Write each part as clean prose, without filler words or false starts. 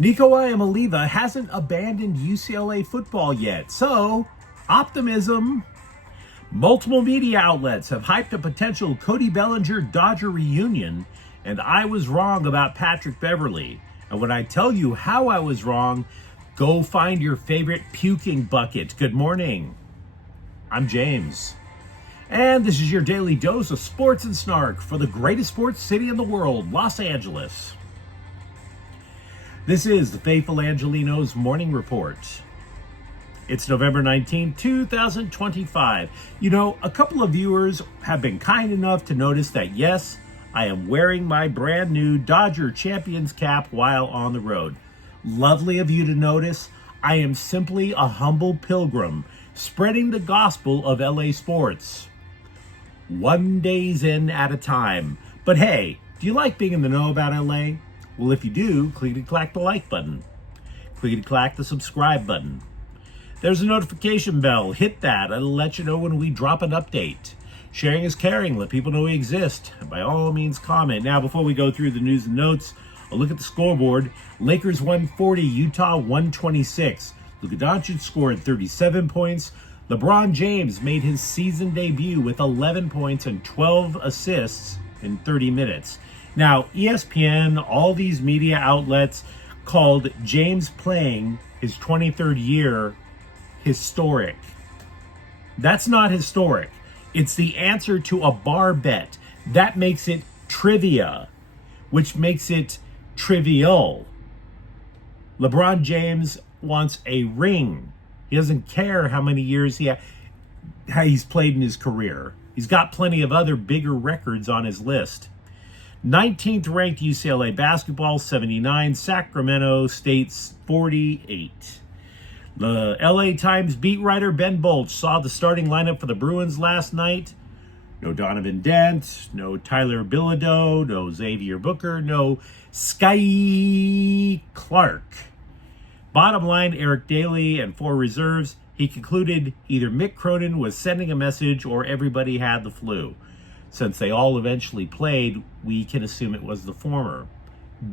Nico Iamaleava hasn't abandoned UCLA football yet, so optimism. Multiple media outlets have hyped a potential Cody Bellinger Dodger reunion, and I was wrong about Patrick Beverley. And when I tell you how I was wrong, go find your favorite puking bucket. Good morning. I'm James. And this is your daily dose of sports and snark for the greatest sports city in the world, Los Angeles. This is the faithful Angelenos Morning Report. It's November 19, 2025. You know, a couple of viewers have been kind enough to notice that, yes, I am wearing my brand new Dodger Champions cap while on the road. Lovely of you to notice. I am simply a humble pilgrim spreading the gospel of LA sports. One day's in at a time. But hey, do you like being in the know about LA? Well, if you do, clickety-clack the like button. Clickety-clack the subscribe button. There's a notification bell. Hit that. It'll let you know when we drop an update. Sharing is caring. Let people know we exist. And by all means, comment. Now, before we go through the news and notes, a look at the scoreboard. Lakers 140, Utah 126. Luka Doncic scored 37 points. LeBron James made his season debut with 11 points and 12 assists in 30 minutes. Now, ESPN, all these media outlets called James playing his 23rd year historic. That's not historic. It's the answer to a bar bet. That makes it trivia, which makes it trivial. LeBron James wants a ring. He doesn't care how many years he's played in his career. He's got plenty of other bigger records on his list. 19th ranked UCLA basketball, 79. Sacramento State's 48. The LA Times beat writer Ben Bolch saw the starting lineup for the Bruins last night. No Donovan Dent, no Tyler Bilodeau, no Xavier Booker, no Sky Clark. Bottom line, Eric Daly and 4 reserves. He concluded either Mick Cronin was sending a message or everybody had the flu. Since they all eventually played, we can assume it was the former.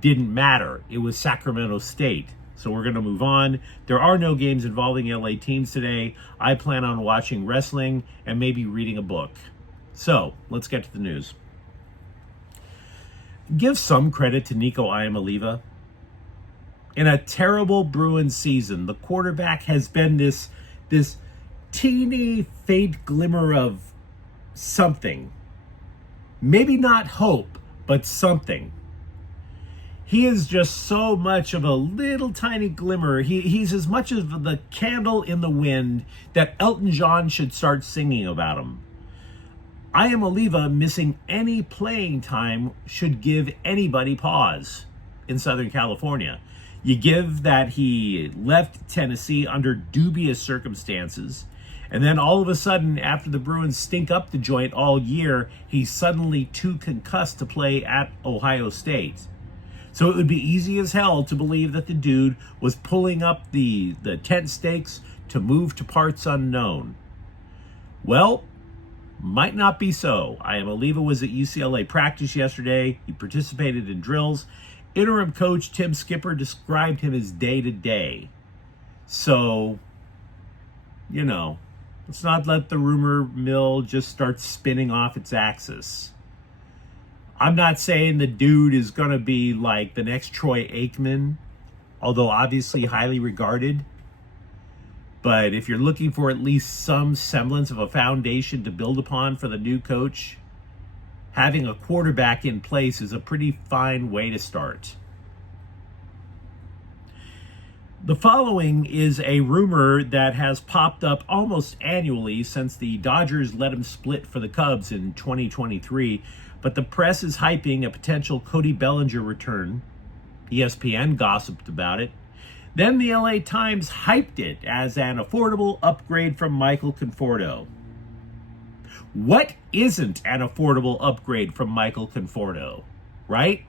Didn't matter. It was Sacramento State. So we're going to move on. There are no games involving LA teams today. I plan on watching wrestling and maybe reading a book. So let's get to the news. Give some credit to Nico Iamaleava. In a terrible Bruins season, the quarterback has been this teeny faint glimmer of something. Maybe not hope, but something. He is just so much of a little tiny glimmer. He's as much of the candle in the wind that Elton John should start singing about him. Iamaleava missing any playing time should give anybody pause in Southern California. You give that he left Tennessee under dubious circumstances, and then all of a sudden, after the Bruins stink up the joint all year, he's suddenly too concussed to play at Ohio State. So it would be easy as hell to believe that the dude was pulling up the tent stakes to move to parts unknown. Well, might not be so. Iamaleava was at UCLA practice yesterday. He participated in drills. Interim coach Tim Skipper described him as day-to-day. So, you know, let's not let the rumor mill just start spinning off its axis. I'm not saying the dude is going to be like the next Troy Aikman, although obviously highly regarded. But if you're looking for at least some semblance of a foundation to build upon for the new coach, having a quarterback in place is a pretty fine way to start. The following is a rumor that has popped up almost annually since the Dodgers let him split for the Cubs in 2023, but the press is hyping a potential Cody Bellinger return. ESPN gossiped about it. Then the LA Times hyped it as an affordable upgrade from Michael Conforto. What isn't an affordable upgrade from Michael Conforto, right?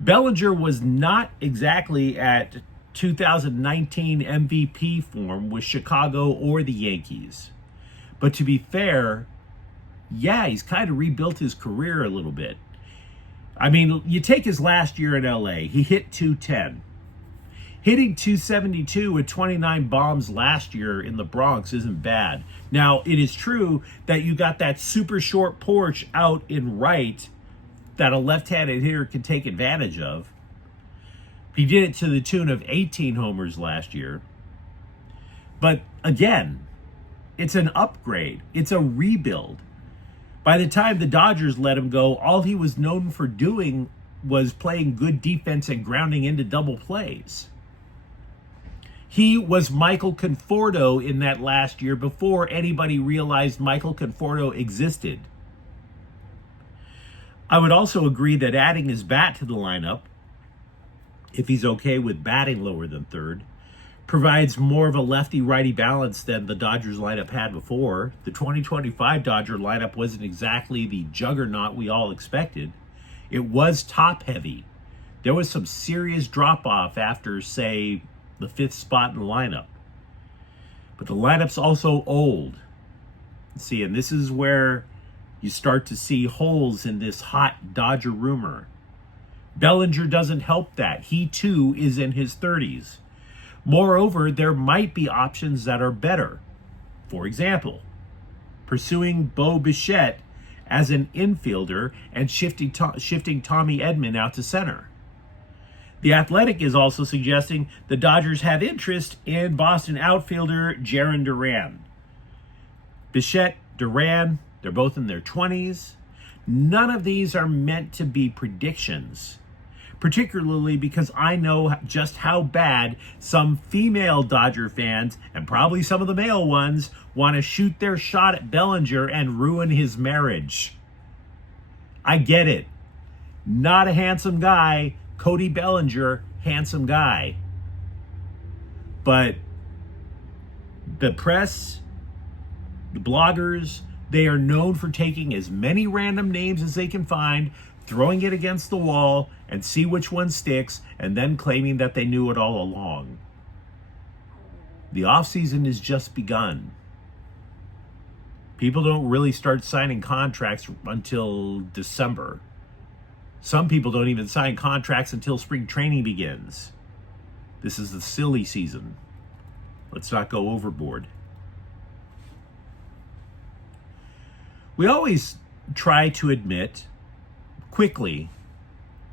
Bellinger was not exactly at 2019 MVP form with Chicago or the Yankees. But to be fair, yeah, he's kind of rebuilt his career a little bit. I mean, you take his last year in LA, he hit 210. Hitting 272 with 29 bombs last year in the Bronx isn't bad. Now, it is true that you got that super short porch out in right that a left-handed hitter can take advantage of. He did it to the tune of 18 homers last year. But again, it's an upgrade. It's a rebuild. By the time the Dodgers let him go, all he was known for doing was playing good defense and grounding into double plays. He was Michael Conforto in that last year before anybody realized Michael Conforto existed. I would also agree that adding his bat to the lineup, if he's okay with batting lower than third, provides more of a lefty-righty balance than the Dodgers lineup had before. The 2025 Dodger lineup wasn't exactly the juggernaut we all expected. It was top-heavy. There was some serious drop-off after, say, the fifth spot in the lineup. But the lineup's also old. See, and this is where you start to see holes in this hot Dodger rumor. Bellinger doesn't help that. He, too, is in his 30s. Moreover, there might be options that are better. For example, pursuing Bo Bichette as an infielder and shifting Tommy Edman out to center. The Athletic is also suggesting the Dodgers have interest in Boston outfielder Jarren Duran. Bichette, Duran, they're both in their 20s. None of these are meant to be predictions, particularly because I know just how bad some female Dodger fans, and probably some of the male ones, want to shoot their shot at Bellinger and ruin his marriage. I get it. Not a handsome guy. Cody Bellinger, handsome guy. But the press, the bloggers, they are known for taking as many random names as they can find, throwing it against the wall, and see which one sticks, and then claiming that they knew it all along. The offseason has just begun. People don't really start signing contracts until December. Some people don't even sign contracts until spring training begins. This is the silly season. Let's not go overboard. We always try to admit quickly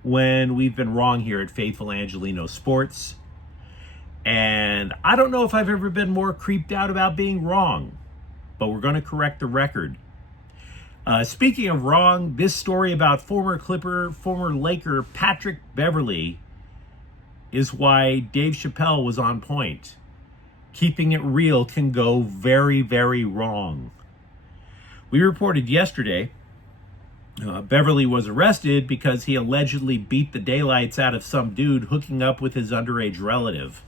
when we've been wrong here at Faithful Angelenos Sports. And I don't know if I've ever been more creeped out about being wrong, but we're going to correct the record. Speaking of wrong, this story about former Clipper, former Laker Patrick Beverley is why Dave Chappelle was on point. Keeping it real can go very, very wrong. We reported yesterday Beverley was arrested because he allegedly beat the daylights out of some dude hooking up with his underage relative.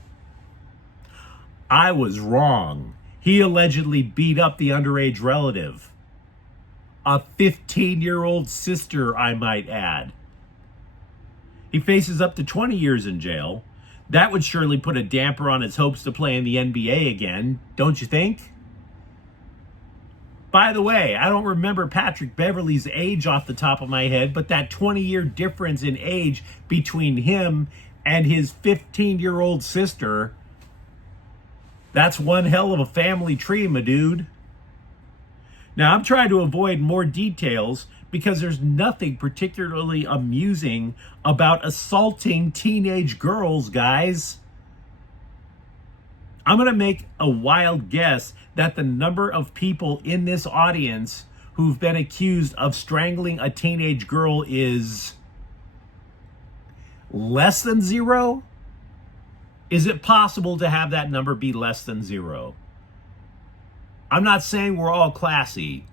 I was wrong. He allegedly beat up the underage relative. A 15-year-old sister, I might add. He faces up to 20 years in jail. That would surely put a damper on his hopes to play in the NBA again, don't you think? By the way, I don't remember Patrick Beverley's age off the top of my head, but that 20-year difference in age between him and his 15-year-old sister, that's one hell of a family tree, my dude. Now, I'm trying to avoid more details because there's nothing particularly amusing about assaulting teenage girls, guys. I'm going to make a wild guess that the number of people in this audience who've been accused of strangling a teenage girl is less than 0? Is it possible to have that number be less than 0? I'm not saying we're all classy.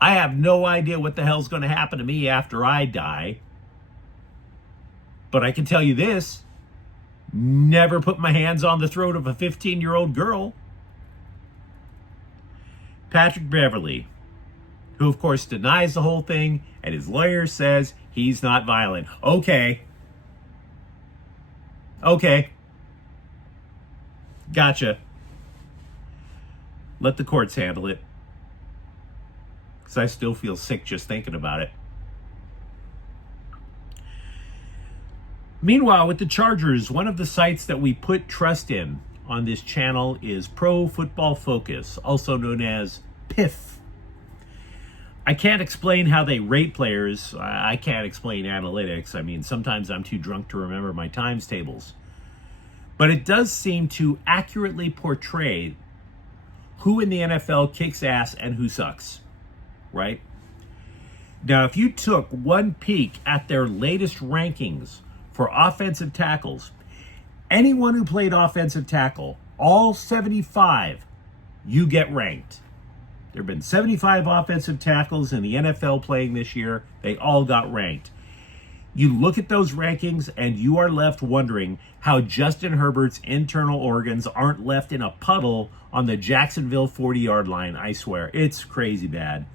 I have no idea what the hell's going to happen to me after I die. But I can tell you this. Never put my hands on the throat of a 15-year-old girl. Patrick Beverley, who of course denies the whole thing, and his lawyer says he's not violent. Okay. Gotcha. Let the courts handle it. Because I still feel sick just thinking about it. Meanwhile, with the Chargers, one of the sites that we put trust in on this channel is Pro Football Focus, also known as PIF. I can't explain how they rate players. I can't explain analytics. I mean, sometimes I'm too drunk to remember my times tables. But it does seem to accurately portray who in the NFL kicks ass and who sucks, right? Now, if you took one peek at their latest rankings for offensive tackles, anyone who played offensive tackle, all 75, you get ranked. There have been 75 offensive tackles in the NFL playing this year. They all got ranked. You look at those rankings and you are left wondering how Justin Herbert's internal organs aren't left in a puddle on the Jacksonville 40-yard line. I swear, it's crazy bad.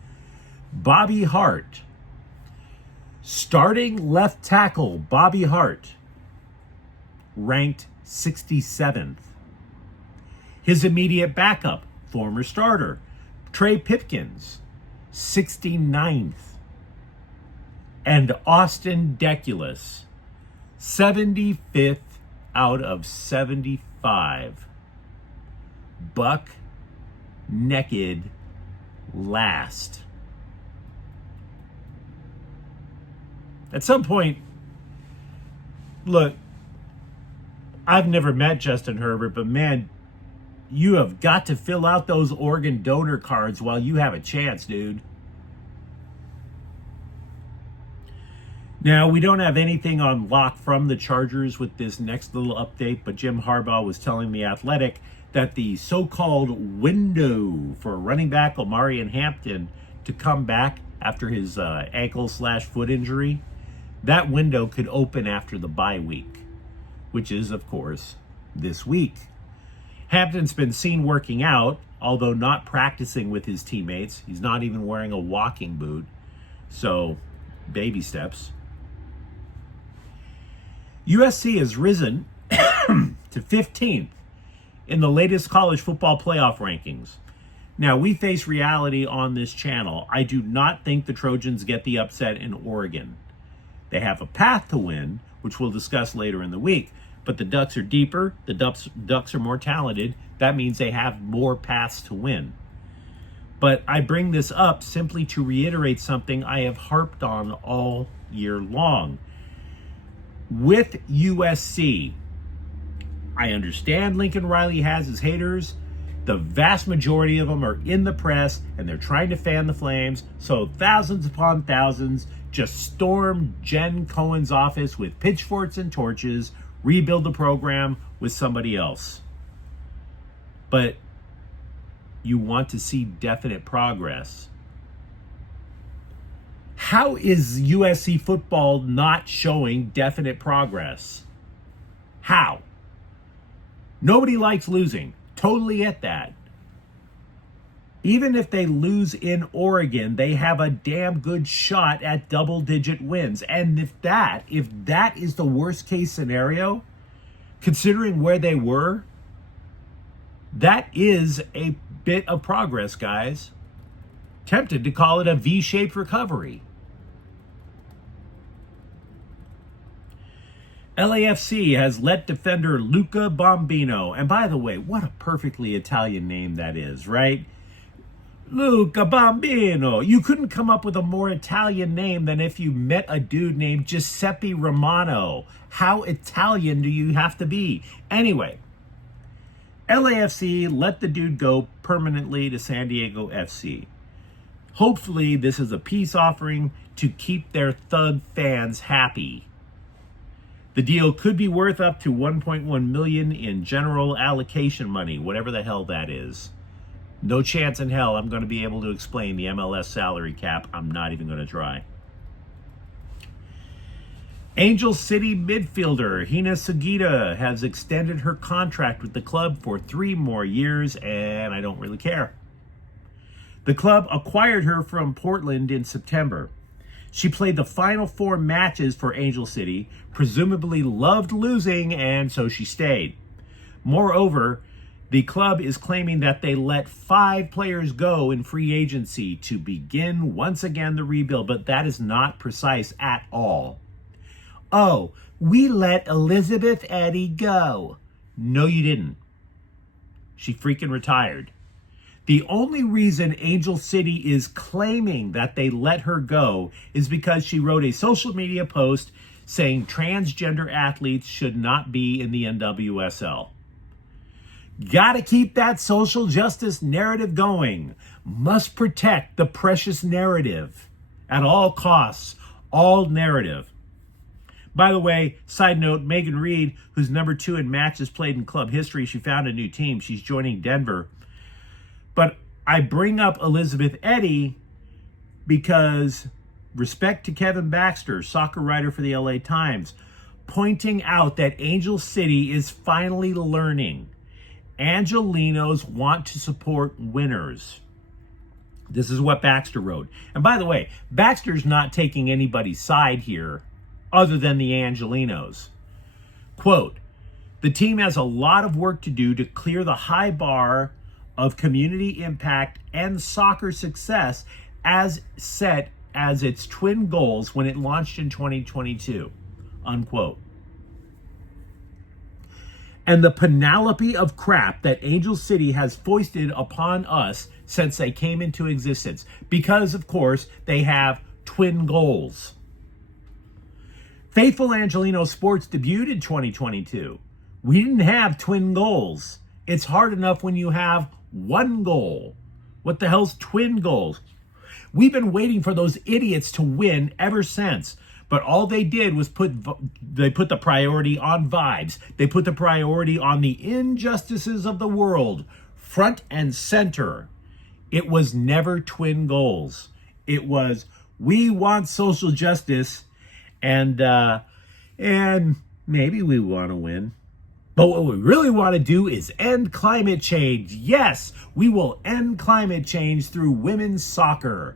Bobby Hart, starting left tackle Bobby Hart, ranked 67th. His immediate backup, former starter, Trey Pipkins, 69th. And Austin Deculus, 75th out of 75. Buck naked last. At some point, look, I've never met Justin Herbert, but man, you have got to fill out those organ donor cards while you have a chance, dude. Now, we don't have anything on lock from the Chargers with this next little update, but Jim Harbaugh was telling The Athletic that the so-called window for running back Omarion Hampton to come back after his ankle/foot injury, that window could open after the bye week, which is, of course, this week. Hampton's been seen working out, although not practicing with his teammates. He's not even wearing a walking boot. So, baby steps. USC has risen to 15th in the latest college football playoff rankings. Now, we face reality on this channel. I do not think the Trojans get the upset in Oregon. They have a path to win, which we'll discuss later in the week. But the Ducks are deeper. The Ducks are more talented. That means they have more paths to win. But I bring this up simply to reiterate something I have harped on all year long. With USC, I understand Lincoln Riley has his haters. The vast majority of them are in the press, and they're trying to fan the flames. So thousands upon thousands just storm Jen Cohen's office with pitchforks and torches, rebuild the program with somebody else. But you want to see definite progress. How is USC football not showing definite progress? How? Nobody likes losing. Totally get that. Even if they lose in Oregon, they have a damn good shot at double-digit wins. And if that is the worst-case scenario, considering where they were, that is a bit of progress, guys. Tempted to call it a V-shaped recovery. LAFC has let defender Luca Bombino, and by the way, what a perfectly Italian name that is, right? Luca Bombino. You couldn't come up with a more Italian name than if you met a dude named Giuseppe Romano. How Italian do you have to be? Anyway, LAFC let the dude go permanently to San Diego FC. Hopefully, this is a peace offering to keep their thug fans happy. The deal could be worth up to $1.1 million in general allocation money, whatever the hell that is. No chance in hell I'm going to be able to explain the MLS salary cap. I'm not even going to try. Angel City midfielder Hina Sugita has extended her contract with the club for 3 more years, and I don't really care. The club acquired her from Portland in September. She played the final 4 matches for Angel City, presumably loved losing, and so she stayed. Moreover, the club is claiming that they let 5 players go in free agency to begin once again the rebuild, but that is not precise at all. Oh, we let Elizabeth Eddy go. No, you didn't. She freaking retired. The only reason Angel City is claiming that they let her go is because she wrote a social media post saying transgender athletes should not be in the NWSL. Gotta keep that social justice narrative going. Must protect the precious narrative at all costs, all narrative. By the way, side note, Megan Reed, who's number 2 in matches played in club history, she found a new team. She's joining Denver. But I bring up Elizabeth Eddy because respect to Kevin Baxter, soccer writer for the LA Times, pointing out that Angel City is finally learning. Angelenos want to support winners. This is what Baxter wrote. And by the way, Baxter's not taking anybody's side here other than the Angelenos. Quote, the team has a lot of work to do to clear the high bar of community impact and soccer success as set as its twin goals when it launched in 2022, unquote. And the panoply of crap that Angel City has foisted upon us since they came into existence, because of course they have twin goals. Faithful Angelenos Sports debuted in 2022. We didn't have twin goals. It's hard enough when you have one goal. What the hell's twin goals? We've been waiting for those idiots to win ever since. But all they did was put the priority on vibes. They put the priority on the injustices of the world, front and center. It was never twin goals. It was, we want social justice, and maybe we want to win. But what we really want to do is end climate change. Yes, we will end climate change through women's soccer.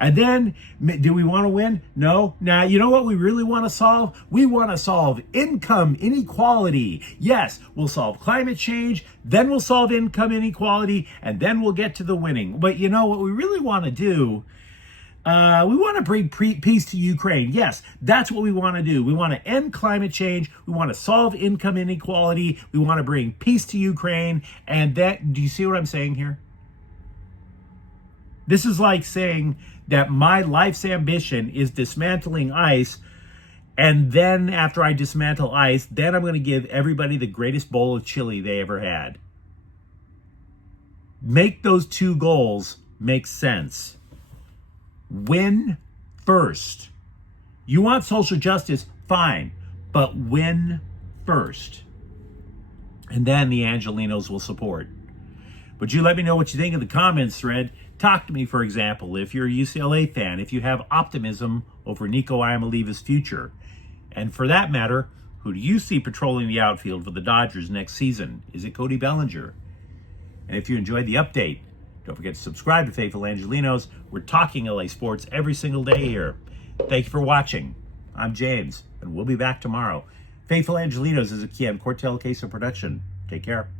And then, do we want to win? No. Now, you know what we really want to solve? We want to solve income inequality. Yes, we'll solve climate change, then we'll solve income inequality, and then we'll get to the winning. But you know what we really want to do? We want to bring peace to Ukraine. Yes, that's what we want to do. We want to end climate change. We want to solve income inequality. We want to bring peace to Ukraine. And that, do you see what I'm saying here? This is like saying that my life's ambition is dismantling ICE, and then after I dismantle ICE, then I'm going to give everybody the greatest bowl of chili they ever had. Make those two goals make sense. Win first. You want social justice, fine, but win first. And then the Angelenos will support. But you let me know what you think in the comments thread. Talk to me, for example, if you're a UCLA fan, if you have optimism over Nico Iamaleava's future. And for that matter, who do you see patrolling the outfield for the Dodgers next season? Is it Cody Bellinger? And if you enjoyed the update, don't forget to subscribe to Faithful Angelenos. We're talking LA sports every single day here. Thank you for watching. I'm James, and we'll be back tomorrow. Faithful Angelenos is a Kian Cortel Queso production. Take care.